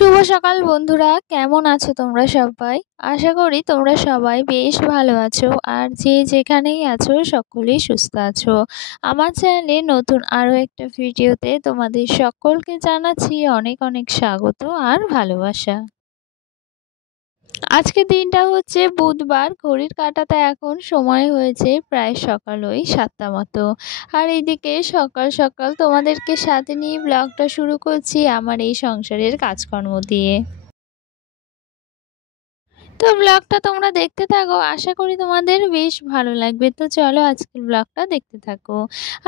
শুভ সকাল বন্ধুরা, কেমন আছো তোমরা সবাই? আশা করি তোমরা সবাই বেশ ভালো আছো আর যে যেখানেই আছো সকলেই সুস্থ আছো। আমার চ্যানেলে নতুন আরও একটা ভিডিওতে তোমাদের সকলকে জানাচ্ছি অনেক অনেক স্বাগত আর ভালোবাসা। আজকের দিনটা হচ্ছে বুধবার, ঘড়ির কাঁটাতে এখন সময় হয়েছে প্রায় সকাল ওই 7টা মতো। আর এইদিকে সকাল সকাল তোমাদেরকে সাথে নিয়ে ব্লগটা শুরু করছি আমার এই সংসারের কাজকর্ম দিয়ে। তো ব্লগটা তোমরা দেখতে থাকো, আশা করি তোমাদের বেশ ভালো লাগবে। তো চলো আজকের ব্লগটা দেখতে থাকো।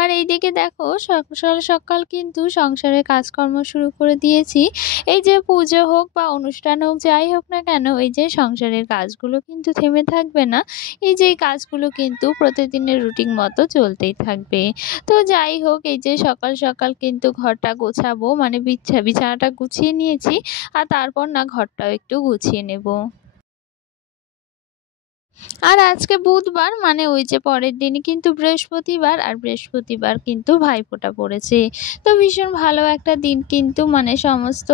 আর এইদিকে দেখো সকাল সকাল কিন্তু সংসারের কাজকর্ম শুরু করে দিয়েছি। এই যে পুজো হোক বা অনুষ্ঠান হোক, যাই হোক না কেন, এই যে সংসারের কাজগুলো কিন্তু থেমে থাকবে না। এই যে এই কাজগুলো কিন্তু প্রতিদিনের রুটিন মতো চলতেই থাকবে। তো যাই হোক, এই যে সকাল সকাল কিন্তু ঘরটা গোছাবো, মানে বিছানাটা গুছিয়ে নিয়েছি। আর তারপর না ঘরটাও একটু গুছিয়ে নেব। আর আজকে বুধবার, মানে ওই যে পরের দিনই কিন্তু বৃহস্পতিবার, আর বৃহস্পতিবার কিন্তু ভাইফোঁটা পড়েছে। তো ভীষণ ভালো একটা দিন কিন্তু, মানে সমস্ত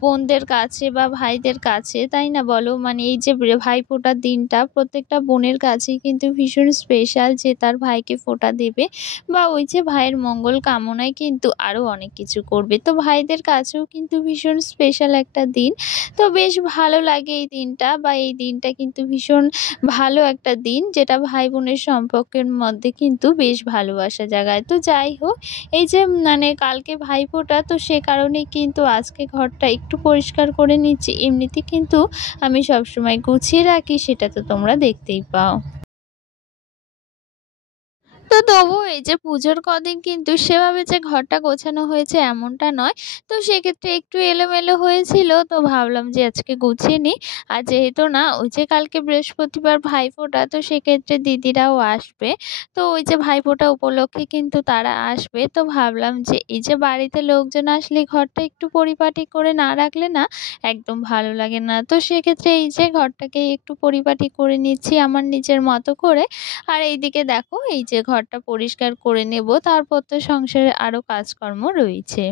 বোনদের কাছে বা ভাইদের কাছে, তাই না বলো? মানে এই যে ভাইফোঁটার দিনটা প্রত্যেকটা বোনের কাছেই কিন্তু ভীষণ স্পেশাল, যে তার ভাইকে ফোঁটা দেবে বা ওই যে ভাইয়ের মঙ্গল কামনায় কিন্তু আরও অনেক কিছু করবে। তো ভাইদের কাছেও কিন্তু ভীষণ স্পেশাল একটা দিন। তো বেশ ভালো লাগে এই দিনটা, বা এই দিনটা কিন্তু ভীষণ ভালো একটা দিন, যেটা ভাই বোনের সম্পর্কের মধ্যে কিন্তু বেশ ভালোবাসা জাগায়। তো যাই হোক, এই যে মানে কালকে ভাইফোঁটা, তো সে কারণেই কিন্তু আজকে ঘরটা একটু পরিষ্কার করে নিচ্ছি। এমনিতে কিন্তু আমি সবসময় গুছিয়ে রাখি, সেটা তো তোমরা দেখতেই পাও। তো তবু এই যে পুজোর কদিন কিন্তু সেভাবে যে ঘরটা গোছানো হয়েছে এমনটা নয়। তো সেক্ষেত্রে একটু এলোমেলো হয়েছিল, তো ভাবলাম যে আজকে গুছিয়ে নিই। আর যেহেতু না ওই যে কালকে বৃহস্পতিবার ভাইফোঁটা, তো সেক্ষেত্রে দিদিরাও আসবে। তো ওই যে ভাইফোঁটা উপলক্ষে কিন্তু তারা আসবে। তো ভাবলাম যে এই যে বাড়িতে লোকজন আসলে ঘরটা একটু পরিপাটি করে না রাখলে না একদম ভালো লাগে না। তো সেক্ষেত্রে এই যে ঘরটাকে একটু পরিপাটি করে নিচ্ছি আমার নিজের মতো করে। আর এইদিকে দেখো, এই যে ঘরটা পরিষ্কার করে নেব, তারপর তো সংসারে আরো কাজকর্ম রয়েছে।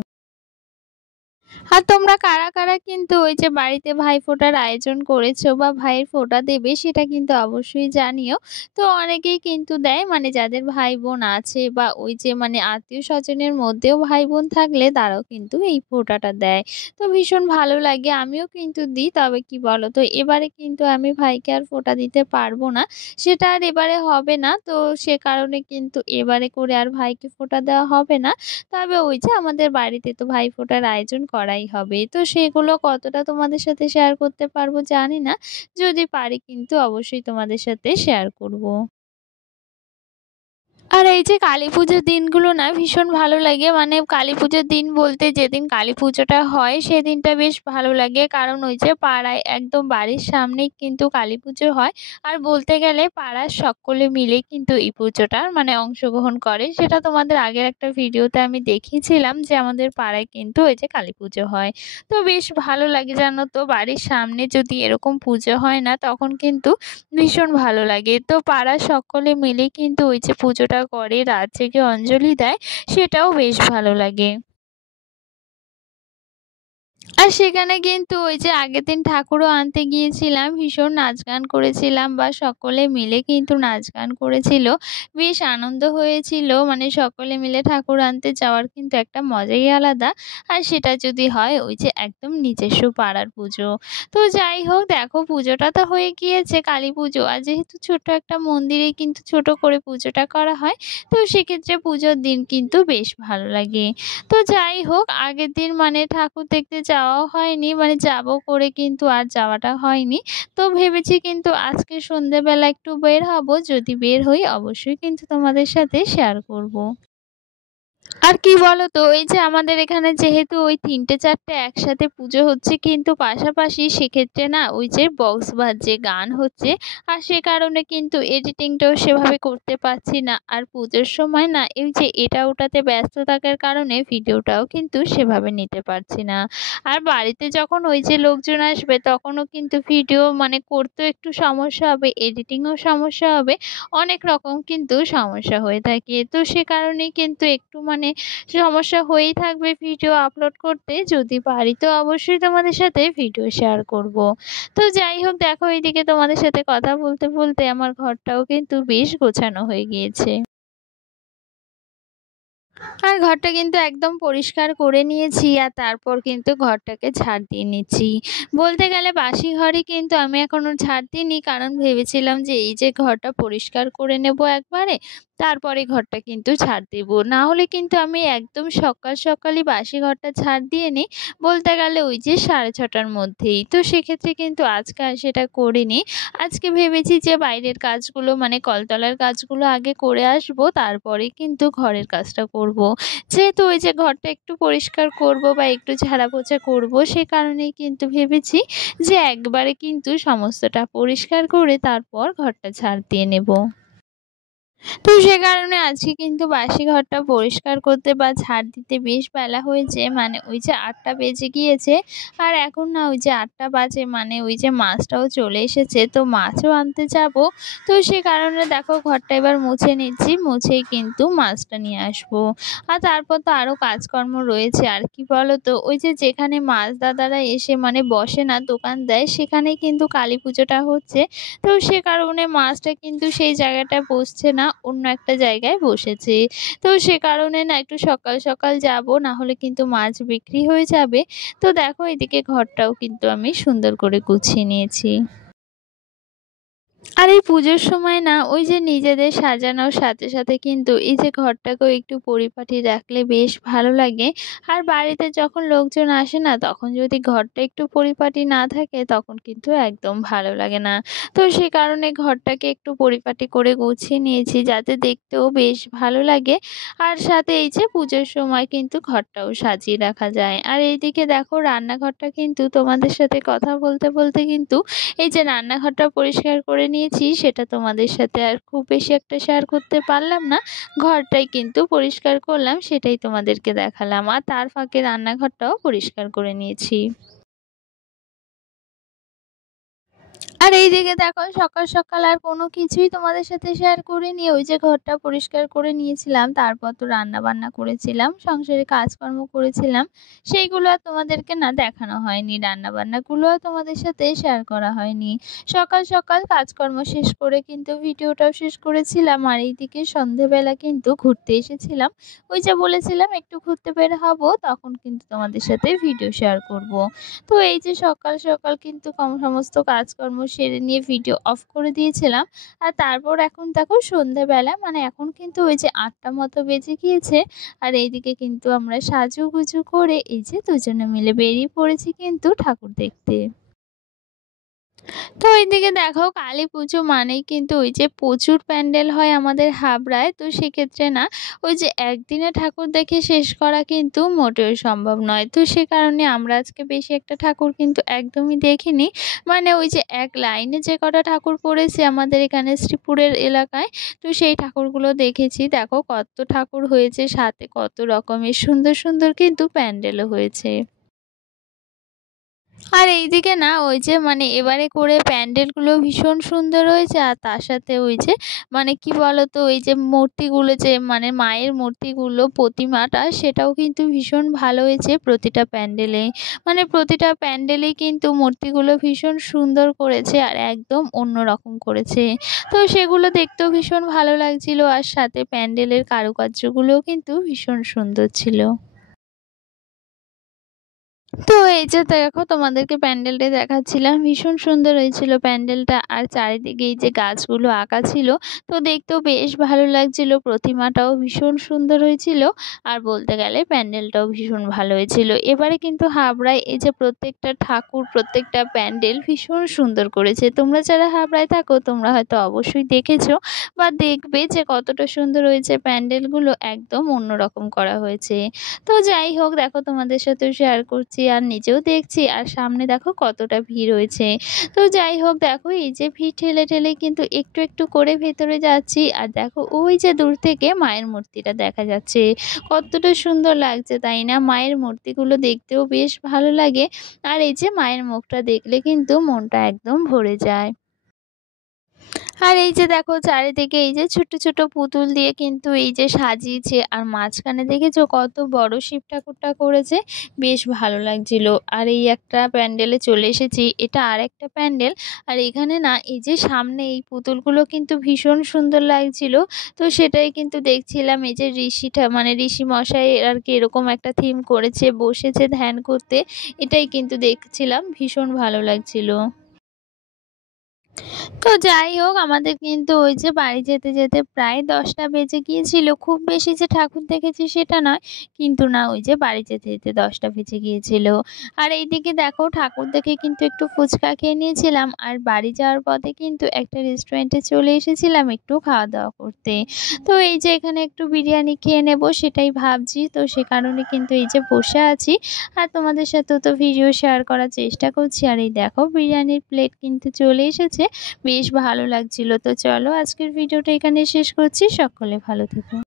আর তোমরা কারা কারা কিন্তু ওই যে বাড়িতে ভাইফোঁটার আয়োজন করেছো বা ভাইয়ের ফোঁটা দেবে, সেটা কিন্তু অবশ্যই জানিও। তো অনেকেই কিন্তু দেয়, মানে যাদের ভাই বোন আছে বা ওই যে মানে আত্মীয় স্বজনের মধ্যেও ভাই বোন থাকলে তারাও কিন্তু এই ফোঁটাটা দেয়। তো ভীষণ ভালো লাগে, আমিও কিন্তু দিই। তবে কি বলো তো, এবারে কিন্তু আমি ভাইকে আর ফোঁটা দিতে পারবো না, সেটা আর এবারে হবে না। তো সে কারণে কিন্তু এবারে করে আর ভাইকে ফোঁটা দেওয়া হবে না। তবে ওই যে আমাদের বাড়িতে তো ভাইফোঁটার আয়োজন করাই হবে। তো সেগুলো কতটা তোমাদের সাথে শেয়ার করতে পারবো জানি না। যদি পারি কিন্তু অবশ্যই তোমাদের সাথে শেয়ার করব। আর এই যে কালীপুজোর দিনগুলো না ভীষণ ভালো লাগে, মানে কালীপুজোর দিন বলতে যেদিন কালীপুজোটা হয় সেদিনটা বেশ ভালো লাগে, কারণ ওই যে পাড়ায় একদম বাড়ির সামনেই কিন্তু কালীপুজো হয়। আর বলতে গেলে পাড়ার সকলে মিলে কিন্তু এই পুজোটার মানে অংশগ্রহণ করে। সেটা তোমাদের আগের একটা ভিডিওতে আমি দেখিয়েছিলাম যে আমাদের পাড়ায় কিন্তু ওই যে কালীপুজো হয়। তো বেশ ভালো লাগে জানো তো, বাড়ির সামনে যদি এরকম পুজো হয় না, তখন কিন্তু ভীষণ ভালো লাগে। তো পাড়ার সকলে মিলে কিন্তু ওই যে পুজোটা করে, রাত জেগে অঞ্জলি দেয়, সেটাও বেশ ভালো লাগে। আর সেখানে কিন্তু ওই যে আগের দিন ঠাকুরও আনতে গিয়েছিলাম, ভীষণ নাচ গান করেছিলাম বা সকলে মিলে কিন্তু নাচ গান করেছিল। বেশ আনন্দ হয়েছিল, মানে সকলে মিলে ঠাকুর আনতে যাওয়ার কিন্তু একটা মজাই আলাদা। আর সেটা যদি হয় ওই যে একদম নিজস্ব পাড়ার পুজো। তো যাই হোক, দেখো পুজোটা তো হয়ে গিয়েছে, কালী পুজো। আর যেহেতু ছোট একটা মন্দিরে কিন্তু ছোট করে পুজোটা করা হয়, তো সেক্ষেত্রে পুজোর দিন কিন্তু বেশ ভালো লাগে। তো যাই হোক, আগের দিন মানে ঠাকুর দেখতে যাওয়াও হয়নি, মানে যাবো করে কিন্তু আর যাওয়াটা হয়নি। তো ভেবেছি কিন্তু আজকে সন্ধ্যেবেলা একটু বের হব, যদি বের হই অবশ্যই কিন্তু তোমাদের সাথে শেয়ার করব। আর কি বলতো, এই যে আমাদের এখানে যেহেতু ওই ৩টে-৪টে একসাথে পুজো হচ্ছে কিন্তু পাশাপাশি, সেক্ষেত্রে না ওই যে বক্স বাজছে, গান হচ্ছে। আর সে কারণে কিন্তু এডিটিংটাও সেভাবে করতে পারছি না। আর পুজোর সময় না এই যে এটা ওটাতে ব্যস্ত থাকার কারণে ভিডিওটাও কিন্তু সেভাবে নিতে পারছি না। আর বাড়িতে যখন ওই যে লোকজন আসবে তখনও কিন্তু ভিডিও মানে করতেও একটু সমস্যা হবে, এডিটিংও সমস্যা হবে, অনেক রকম কিন্তু সমস্যা হয়ে থাকে। তো সে কারণেই কিন্তু একটু মানে মানে সমস্যা হয়েই থাকবে ভিডিও আপলোড করতে। যদি পারি তো অবশ্যই তোমাদের সাথে ভিডিও শেয়ার করব। তো যাই হোক দেখো এইদিকে তোমাদের সাথে কথা বলতে বলতে আমার ঘরটাও কিন্তু বেশ গোছানো হয়ে গিয়েছে। আর ঘরটা কিন্তু একদম পরিষ্কার করে নিয়েছি আর তারপর কিন্তু ঘরটাকে ঝাড় দিয়ে নিচ্ছি। বলতে গেলে বাসি ঘরই কিন্তু আমি এখনো ঝাড় দিইনি, কারণ ভেবেছিলাম যে এই যে ঘরটা পরিষ্কার করে নেব একবারে, তারপরে ঘরটা কিন্তু ঝাড় দেব। না হলে কিন্তু আমি একদম সকাল সকালই বাসি ঘরটা ঝাড় দিয়ে নিই, বলতে গেলে ওই যে 6:30টার মধ্যেই। তো সেক্ষেত্রে কিন্তু আজকে আর সেটা করিনি। আজকে ভেবেছি যে বাইরের কাজগুলো মানে কলতলার কাজগুলো আগে করে আসবো, তারপরে কিন্তু ঘরের কাজটা করব। যেহেতু ওই যে ঘরটা একটু পরিষ্কার করব বা একটু ঝাড়া পোছা করব, সে কারণেই কিন্তু ভেবেছি যে একবারে কিন্তু সমস্তটা পরিষ্কার করে তারপর ঘরটা ঝাড় দিয়ে নেব। তো সে কারণে আজকে কিন্তু বাসি ঘরটা পরিষ্কার করতে বা ঝাড় দিতে বেশ বেলা হয়েছে, মানে ওই যে 8টা বেজে গিয়েছে। আর এখন না ওই যে 8টা বাজে মানে ওই যে মাছটাও চলে এসেছে, তো মাছও আনতে যাব। তো সে কারণে দেখো ঘরটা এবার মুছে নিচ্ছি, মুছেই কিন্তু মাছটা নিয়ে আসবো। আর তারপর তো আরও কাজকর্ম রয়েছে। আর কি বলো তো, ওই যে যেখানে মাছ দাদারা এসে মানে বসে না দোকান দেয়, সেখানেই কিন্তু কালী পুজোটা হচ্ছে। তো সে কারণে মাছটা কিন্তু সেই জায়গাটায় বসছে না, অন্য একটা জায়গায় বসেছে। তো সে কারণে না একটু সকাল সকাল যাব, না হলে কিন্তু মাছ বিক্রি হয়ে যাবে। তো দেখো এদিকে ঘরটাও কিন্তু আমি সুন্দর করে গুছিয়ে নিয়েছি। আর এই পুজোর সময় না ওই যে নিজেদের সাজানোর সাথে সাথে কিন্তু এই যে ঘরটাকেও একটু পরিপাটি রাখলে বেশ ভালো লাগে। আর বাড়িতে যখন লোকজন আসে না, তখন যদি ঘরটা একটু পরিপাটি না থাকে তখন কিন্তু একদম ভালো লাগে না। তো সে কারণে ঘরটাকে একটু পরিপাটি করে গুছিয়ে নিয়েছি, যাতে দেখতেও বেশ ভালো লাগে। আর সাথে এই যে পুজোর সময় কিন্তু ঘরটাও সাজিয়ে রাখা যায়। আর এইদিকে দেখো রান্নাঘরটা কিন্তু তোমাদের সাথে কথা বলতে বলতে কিন্তু এই যে রান্নাঘরটা পরিষ্কার করে নিয়েছি, সেটা তোমাদের সাথে আর খুব বেশি একটা শেয়ার করতে পারলাম না। ঘরটাই কিন্তু পরিষ্কার করলাম, সেটাই তোমাদেরকে দেখালাম। আর তার ফাঁকে রান্নাঘরটাও পরিষ্কার করে নিয়েছি। আর এইদিকে দেখো সকাল সকাল আর কোনো কিছুই তোমাদের সাথে শেয়ার করিনি। ওই যে ঘরটা পরিষ্কার করে নিয়েছিলাম, তারপর তো রান্না বান্না করেছিলাম, সংসারে কাজকর্ম করেছিলাম, সেইগুলো আর তোমাদেরকে না দেখানো হয়নি। রান্না বান্নাগুলো আর তোমাদের সাথে শেয়ার করা হয়নি। সকাল সকাল কাজকর্ম শেষ করে কিন্তু ভিডিওটাও শেষ করেছিলাম। আর এইদিকে সন্ধেবেলা কিন্তু ঘুরতে এসেছিলাম। ওই যে বলেছিলাম একটু ঘুরতে বের হব, তখন কিন্তু তোমাদের সাথে ভিডিও শেয়ার করব। তো এই যে সকাল সকাল কিন্তু সমস্ত কাজকর্ম সেরে নিয়ে ভিডিও অফ করে দিয়েছিলাম। আর তারপর এখন দেখো সন্ধ্যেবেলা মানে এখন কিন্তু ওই যে 8টা মতো বেজে গিয়েছে। আর এইদিকে কিন্তু আমরা সাজুগুজু করে এই যে দুজনে মিলে বেরিয়ে পড়েছি কিন্তু ঠাকুর দেখতে। তো এইদিকে দেখো কালী পুজো মানেই কিন্তু ওই যে প্রচুর প্যান্ডেল হয় আমাদের হাবড়ায়। তো সেক্ষেত্রে না ওই যে একদিনে ঠাকুর দেখে শেষ করা কিন্তু মোটেও সম্ভব নয়। তো সে কারণে আমরা আজকে বেশি একটা ঠাকুর কিন্তু একদমই দেখিনি। মানে ওই যে এক লাইনে যে কটা ঠাকুর পড়েছে আমাদের এখানে শ্রীপুরের এলাকায়, তো সেই ঠাকুরগুলো দেখেছি। দেখো কত ঠাকুর হয়েছে, সাথে কত রকমের সুন্দর সুন্দর কিন্তু প্যান্ডেলও হয়েছে। আর এইদিকে না ওই যে মানে এবারে করে প্যান্ডেলগুলো ভীষণ সুন্দর হয়েছে। আর তার সাথে ওই যে মানে কি বলতো, ওই যে মূর্তিগুলো যে মানে মায়ের মূর্তিগুলো প্রতিমাটা, সেটাও কিন্তু ভীষণ ভালো হয়েছে প্রতিটা প্যান্ডেলে। মানে প্রতিটা প্যান্ডেলেই কিন্তু মূর্তিগুলো ভীষণ সুন্দর করেছে আর একদম অন্যরকম করেছে। তো সেগুলো দেখতেও ভীষণ ভালো লাগছিল। আর সাথে প্যান্ডেলের কারুকার্যগুলোও কিন্তু ভীষণ সুন্দর ছিল। তো এই যে দেখো তোমাদেরকে প্যান্ডেলটা দেখাচ্ছিলাম, ভীষণ সুন্দর হয়েছিল প্যান্ডেলটা। আর চারিদিকে এই যে গাছগুলো আঁকা ছিল, তো দেখতেও বেশ ভালো লাগছিল। প্রতিমাটাও ভীষণ সুন্দর হয়েছিল। আর বলতে গেলে প্যান্ডেলটাও ভীষণ ভালো হয়েছিল। এবারে কিন্তু হাবড়ায় এই যে প্রত্যেকটা ঠাকুর প্রত্যেকটা প্যান্ডেল ভীষণ সুন্দর করেছে। তোমরা যারা হাবড়ায় থাকো তোমরা হয়তো অবশ্যই দেখেছো বা দেখবে যে কতটা সুন্দর হয়েছে প্যান্ডেলগুলো, একদম অন্যরকম করা হয়েছে। তো যাই হোক দেখো তোমাদের সাথেও শেয়ার করছি আর নিজেও দেখছি। আর সামনে দেখো কতটা ভিড় হয়েছে। তো যাই হোক দেখো এই যে ভিড় ঠেলে ঠেলে কিন্তু একটু একটু করে ভেতরে যাচ্ছি। আর দেখো ওই যে দূর থেকে মায়ের মূর্তিটা দেখা যাচ্ছে, কতটা সুন্দর লাগছে তাই না? মায়ের মূর্তিগুলো দেখতেও বেশ ভালো লাগে। আর এই যে মায়ের মুখটা দেখলে কিন্তু মনটা একদম ভরে যায়। আর এই যে দেখো চারিদিকে এই যে ছোট ছোট পুতুল দিয়ে কিন্তু এই যে সাজিয়েছে, আর মাঝখানে দেখেছো কত বড় শিব ঠাকুরটা করেছে, বেশ ভালো লাগছিল। আর এই একটা প্যান্ডেলে চলে এসেছি, এটা আর একটা প্যান্ডেল। আর এখানে না এই যে সামনে এই পুতুলগুলো কিন্তু ভীষণ সুন্দর লাগছিল। তো সেটাই কিন্তু দেখছিলাম, এই যে ঋষিটা মানে ঋষি মশাই আর কি এরকম একটা থিম করেছে, বসেছে ধ্যান করতে, এটাই কিন্তু দেখছিলাম, ভীষণ ভালো লাগছিল। তো যাই হোক, আমাদের কিন্তু ওই যে বাড়ি যেতে যেতে প্রায় 10টা বেজে গিয়েছিল। খুব বেশি যে ঠাকুর দেখেছি সেটা নয়, কিন্তু না ওই যে বাড়ি যেতে যেতে 10টা বেজে গিয়েছিল। আর এইদিকে দেখো ঠাকুর দেখে কিন্তু একটু ফুচকা খেয়ে নিয়েছিলাম, আর বাড়ি যাওয়ার পথে কিন্তু একটা রেস্টুরেন্টে চলে এসেছিলাম একটু খাওয়া দাওয়া করতে। তো এই যে এখানে একটু বিরিয়ানি খেয়ে নেব সেটাই ভাবছি, তো সে কারণে কিন্তু এই যে বসে আছি আর তোমাদের সাথেও তো ভিডিও শেয়ার করার চেষ্টা করছি। আর এই দেখো বিরিয়ানির প্লেট কিন্তু চলে এসেছে, বেশ ভালো লাগছিল। তো চলো আজকের ভিডিওটা এখানে শেষ করছি, সকলে ভালো থেকো।